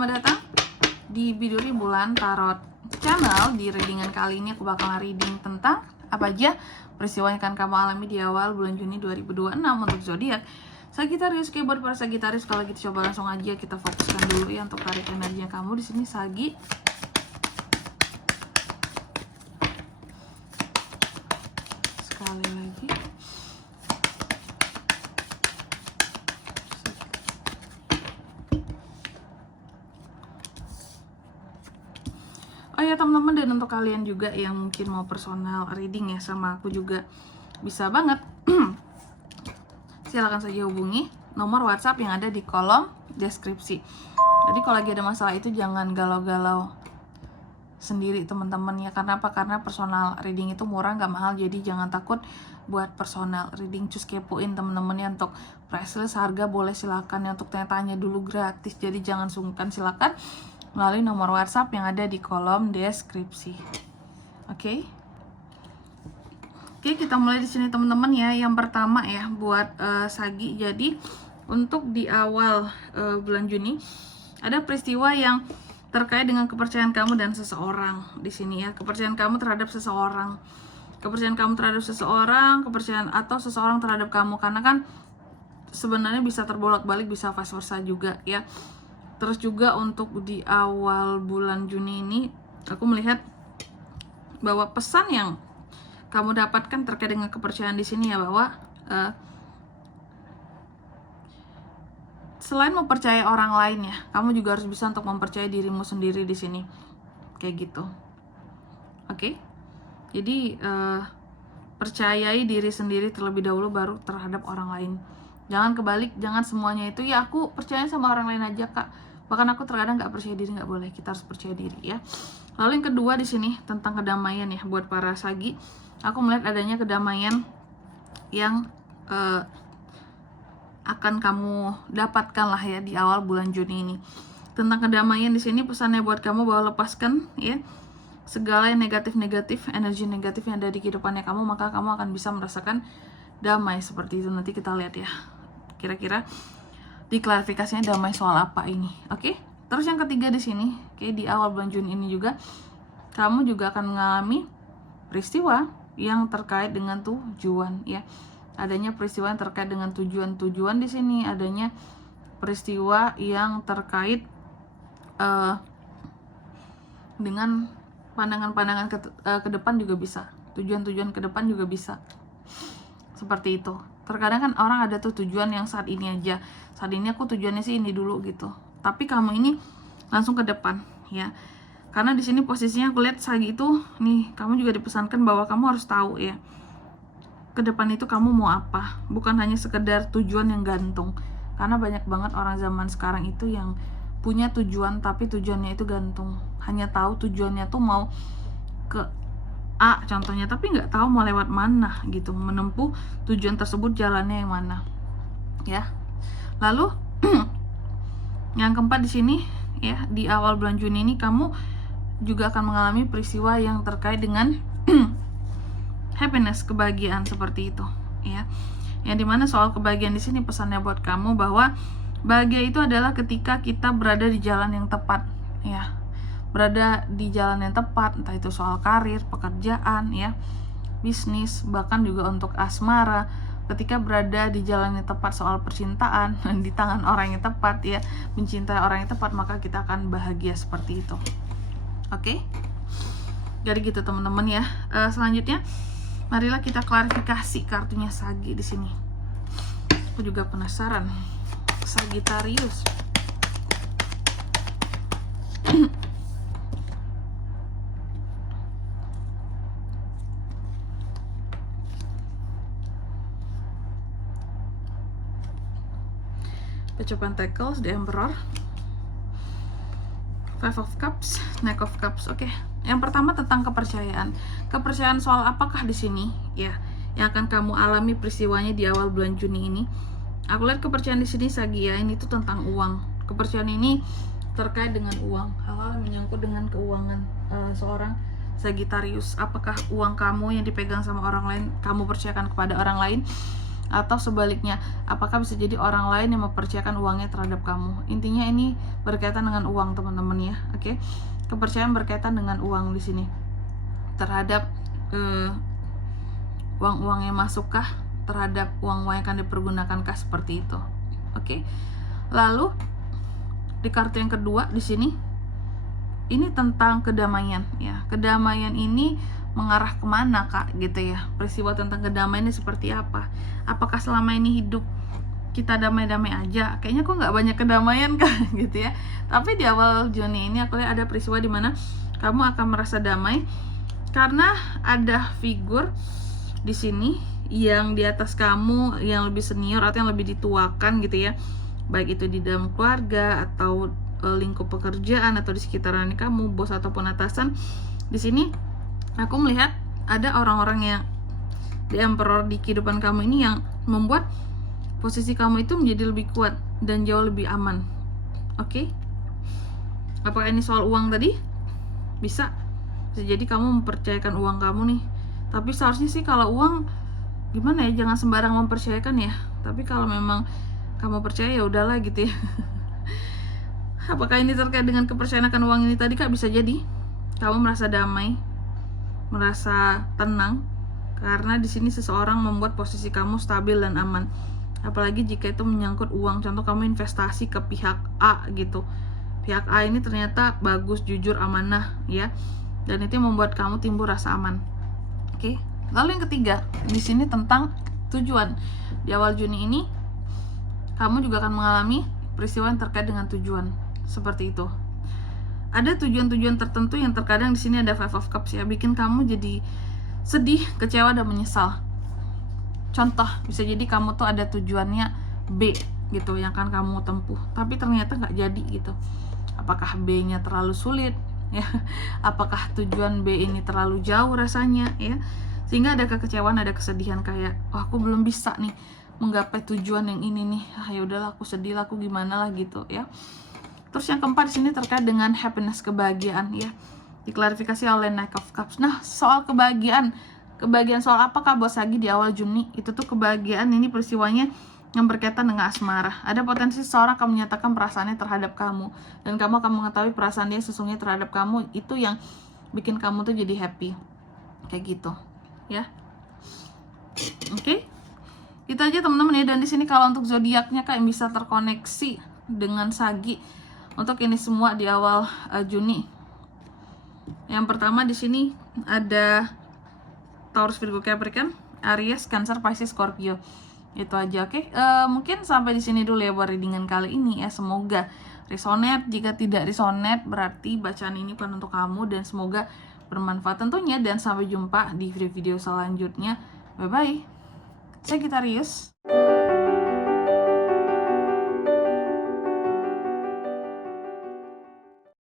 selamat datang di Biduri Bulan Tarot Channel. Di readingan kali ini aku bakal reading tentang apa aja peristiwa yang akan kamu alami di awal bulan Juni 2026 untuk zodiak Sagittarius. Oke, buat para Sagittarius, kalau gitu coba langsung aja kita fokuskan dulu ya untuk tarik energinya kamu di sini Sagi. Sekali lagi. Oh ya teman-teman, dan untuk kalian juga yang mungkin mau personal reading ya sama aku juga bisa banget. Silakan saja hubungi nomor WhatsApp yang ada di kolom deskripsi. Jadi kalau lagi ada masalah itu jangan galau-galau sendiri teman-teman ya. Karena apa? Karena personal reading itu murah, nggak mahal. Jadi jangan takut buat personal reading. Cus kepoin teman-teman ya, untuk price list harga boleh silakan ya, untuk tanya-tanya dulu gratis. Jadi jangan sungkan, silakan melalui nomor WhatsApp yang ada di kolom deskripsi. Oke, kita mulai di sini teman-teman ya. Yang pertama ya buat Sagi. Jadi untuk di awal bulan Juni ada peristiwa yang terkait dengan kepercayaan kamu dan seseorang di sini ya. Kepercayaan kamu terhadap seseorang. Kepercayaan kamu terhadap seseorang, kepercayaan atau seseorang terhadap kamu, karena kan sebenarnya bisa terbolak-balik, bisa vice versa juga ya. Terus juga untuk di awal bulan Juni ini aku melihat bahwa pesan yang kamu dapatkan terkait dengan kepercayaan di sini ya, bahwa selain mempercayai orang lain ya, kamu juga harus bisa untuk mempercayai dirimu sendiri di sini. Kayak gitu. Oke. Jadi percayai diri sendiri terlebih dahulu baru terhadap orang lain. Jangan kebalik, jangan semuanya itu ya aku percaya sama orang lain aja kak. Bahkan aku terkadang nggak percaya diri, nggak boleh. Kita harus percaya diri ya. Lalu yang kedua di sini tentang kedamaian ya buat para Sagi. Aku melihat adanya kedamaian yang akan kamu dapatkan lah ya di awal bulan Juni ini. Tentang kedamaian di sini pesannya buat kamu bahwa lepaskan ya segala yang negatif-negatif, energi negatif yang ada di kehidupannya kamu, maka kamu akan bisa merasakan damai seperti itu. Nanti kita lihat ya. Kira-kira diklarifikasinya damai soal apa ini. Oke. Terus yang ketiga di sini, oke, di awal bulan Juni ini juga kamu juga akan mengalami peristiwa yang terkait dengan tujuan ya. Adanya peristiwa yang terkait dengan tujuan di sini, adanya peristiwa yang terkait dengan pandangan-pandangan ke depan juga bisa. Tujuan-tujuan ke depan juga bisa. Seperti itu. Terkadang kan orang ada tuh tujuan yang saat ini aja. Saat ini aku tujuannya sih ini dulu gitu. Tapi kamu ini langsung ke depan ya. Karena di sini posisinya aku lihat Sagi itu nih, kamu juga dipesankan bahwa kamu harus tahu ya. Ke depan itu kamu mau apa? Bukan hanya sekedar tujuan yang gantung. Karena banyak banget orang zaman sekarang itu yang punya tujuan tapi tujuannya itu gantung. Hanya tahu tujuannya tuh mau ke A contohnya, tapi nggak tahu mau lewat mana gitu, menempuh tujuan tersebut jalannya yang mana ya. Lalu yang keempat di sini ya, di awal bulan Juni ini kamu juga akan mengalami peristiwa yang terkait dengan happiness, kebahagiaan seperti itu ya. Yang dimana soal kebahagiaan di sini pesannya buat kamu bahwa bahagia itu adalah ketika kita berada di jalan yang tepat ya. Berada di jalan yang tepat, entah itu soal karir, pekerjaan ya, bisnis, bahkan juga untuk asmara. Ketika berada di jalan yang tepat soal percintaan, di tangan orang yang tepat ya, mencintai orang yang tepat, maka kita akan bahagia seperti itu. Oke? Jadi gitu teman-teman ya. Selanjutnya marilah kita klarifikasi kartunya Sagi di sini. Aku juga penasaran. Sagittarius. Page of Pentacles, The Emperor, Five of Cups, Knight of Cups. Oke. Yang pertama tentang kepercayaan. Kepercayaan soal apakah di sini ya yang akan kamu alami peristiwanya di awal bulan Juni ini. Aku lihat kepercayaan di sini Sagi ya, ini tuh tentang uang. Kepercayaan ini terkait dengan uang, hal-hal yang menyangkut dengan keuangan seorang Sagittarius. Apakah uang kamu yang dipegang sama orang lain kamu percayakan kepada orang lain, atau sebaliknya, apakah bisa jadi orang lain yang mempercayakan uangnya terhadap kamu. Intinya ini berkaitan dengan uang, teman-teman ya. Oke. Kepercayaan berkaitan dengan uang di sini. Terhadap uang-uang yang masukkah, terhadap uang-uang yang akan dipergunakankah, seperti itu. Oke. Lalu di kartu yang kedua di sini, ini tentang kedamaian ya. Kedamaian ini mengarah kemana kak gitu ya. Peristiwa tentang kedamaian ini seperti apa? Apakah selama ini hidup kita damai-damai aja? Kayaknya kok nggak banyak kedamaian kak gitu ya. Tapi di awal Juni ini aku lihat ada peristiwa di mana kamu akan merasa damai karena ada figur di sini yang di atas kamu, yang lebih senior atau yang lebih dituakan gitu ya. Baik itu di dalam keluarga atau lingkup pekerjaan atau di sekitaran kamu, bos ataupun atasan. Di sini aku melihat ada orang-orang yang di emperor di kehidupan kamu ini yang membuat posisi kamu itu menjadi lebih kuat dan jauh lebih aman. Oke? Apakah ini soal uang tadi? Bisa jadi kamu mempercayakan uang kamu nih. Tapi seharusnya sih kalau uang gimana ya, jangan sembarang mempercayakan ya. Tapi kalau memang kamu percaya ya udahlah gitu ya. Apakah ini terkait dengan kepercayaan akan uang ini tadi kak? Bisa jadi kamu merasa damai, merasa tenang karena di sini seseorang membuat posisi kamu stabil dan aman. Apalagi jika itu menyangkut uang. Contoh kamu investasi ke pihak A gitu. Pihak A ini ternyata bagus, jujur, amanah ya. Dan itu membuat kamu timbul rasa aman. Oke. Lalu yang ketiga, di sini tentang tujuan. Di awal Juni ini kamu juga akan mengalami peristiwa yang terkait dengan tujuan. Seperti itu. Ada tujuan-tujuan tertentu yang terkadang di sini ada Five of Cups ya, bikin kamu jadi sedih, kecewa, dan menyesal. Contoh, bisa jadi kamu tuh ada tujuannya B gitu yang akan kamu tempuh, tapi ternyata nggak jadi gitu. Apakah B-nya terlalu sulit ya? Apakah tujuan B ini terlalu jauh rasanya ya? Sehingga ada kekecewaan, ada kesedihan kayak, oh aku belum bisa nih menggapai tujuan yang ini nih. Ya udahlah, aku sedih lah, aku gimana lah gitu ya. Terus yang keempat di sini terkait dengan happiness, kebahagiaan ya. Diklarifikasi oleh Knight of Cups. Nah, soal kebahagiaan soal apakah Bos Sagi di awal Juni? Itu tuh kebahagiaan ini peristiwanya yang berkaitan dengan asmara. Ada potensi seseorang akan menyatakan perasaannya terhadap kamu dan kamu akan mengetahui perasaan dia sesungguhnya terhadap kamu. Itu yang bikin kamu tuh jadi happy. Kayak gitu, ya. Oke. Itu aja teman-teman ya. Dan di sini kalau untuk zodiaknya kayak bisa terkoneksi dengan Sagi. Untuk ini semua di awal Juni. Yang pertama di sini ada Taurus, Virgo, Capricorn, Aries, Cancer, Pisces, Scorpio. Itu aja, oke. Mungkin sampai di sini dulu ya buat readingan kali ini ya. Semoga resonate. Jika tidak resonate berarti bacaan ini bukan untuk kamu, dan semoga bermanfaat tentunya. Dan sampai jumpa di video-video selanjutnya. Bye bye. Sagittarius.